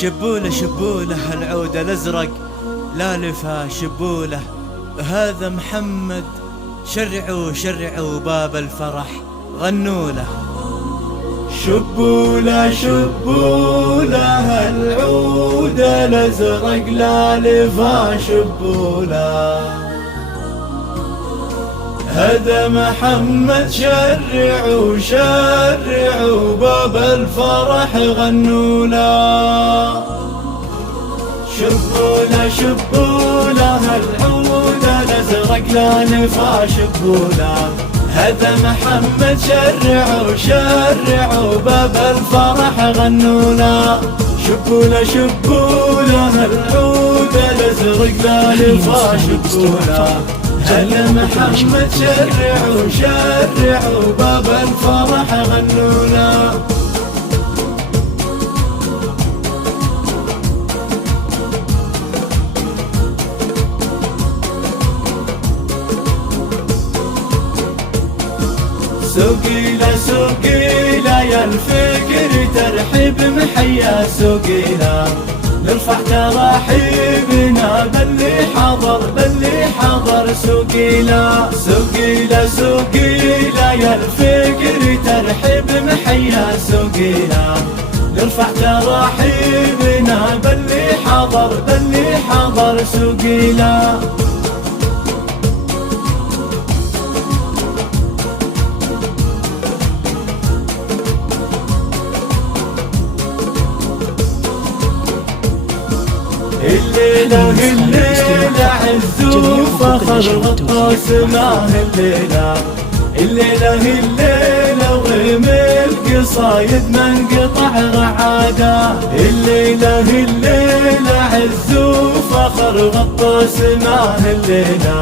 شبوله شبوله العود الازرق لالفها شبوله، هذا محمد شرعوا شرعوا باب الفرح غنوا له. شبوله شبوله العود الازرق لالفها شبوله، هذا محمد شرعوا شرعوا باب الفرح غنوا له. شبوله شبوله العود الازرق لالفها شبوله، هذا محمد شرعوا شرعوا باب الفرح غنوا له. شبوله شبوله العود الازرق لالفها شبوله، هذا محمد شرعوا شرعوا باب الفرح غنوا له. سوقيله سوقيله يا الفكر ترحب محيا سوقيله، نرفع تراحيبنا باللي حضر سوقيله. سوقيله سوقيله يا الفكر ترحب محيا سوقيله، نرفع تراحيبنا باللي حضر سوقيله. الليلة الليلة عز وفخر غطاس معه الليلة، الليلة الليلة وغيم القصايد من قطع رعادة. الليلة الليلة عز وفخر غطاس معه الليلة،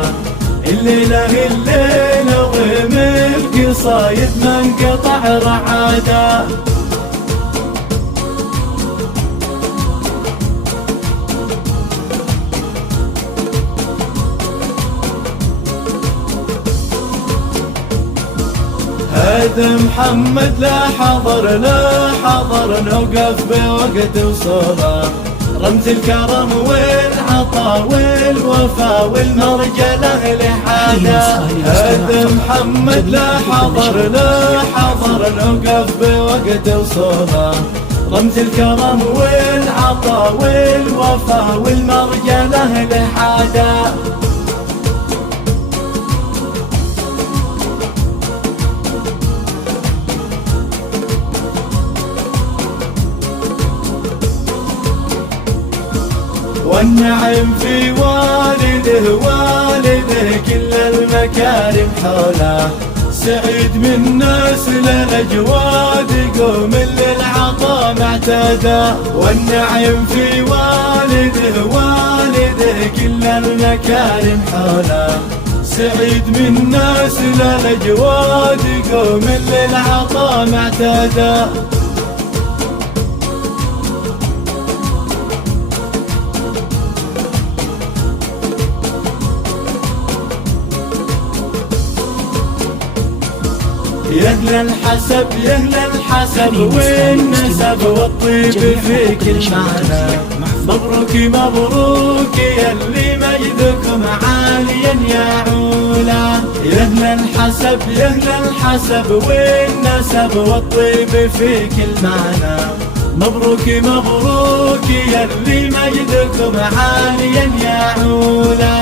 الليلة الليلة وغيم القصايد من قطع رعادة. هذا محمد لا حضر نوقف بوقت وصوله، رمز الكرم والعطا والوفا والمرجله لحاله. هذا محمد لا حضر نوقف بوقت وصوله، رمز الكرم والعطا والوفا والمرجله لحاله. والنعم في والده كل المكارم حوله، سعيد من نسل الأجواد قوم للعطا معتاده. والنعم في والده كل المكارم حوله، سعيد من نسل الأجواد قوم للعطا معتاده. يهلا الحسب والنسب والطيب في كل معنى. مبروك مبروك يلي مجدكم عاليا يا علا. يهلا الحسب والنسب والطيب في كل معنى. مبروك مبروك يلي مجدكم عاليا يا علا.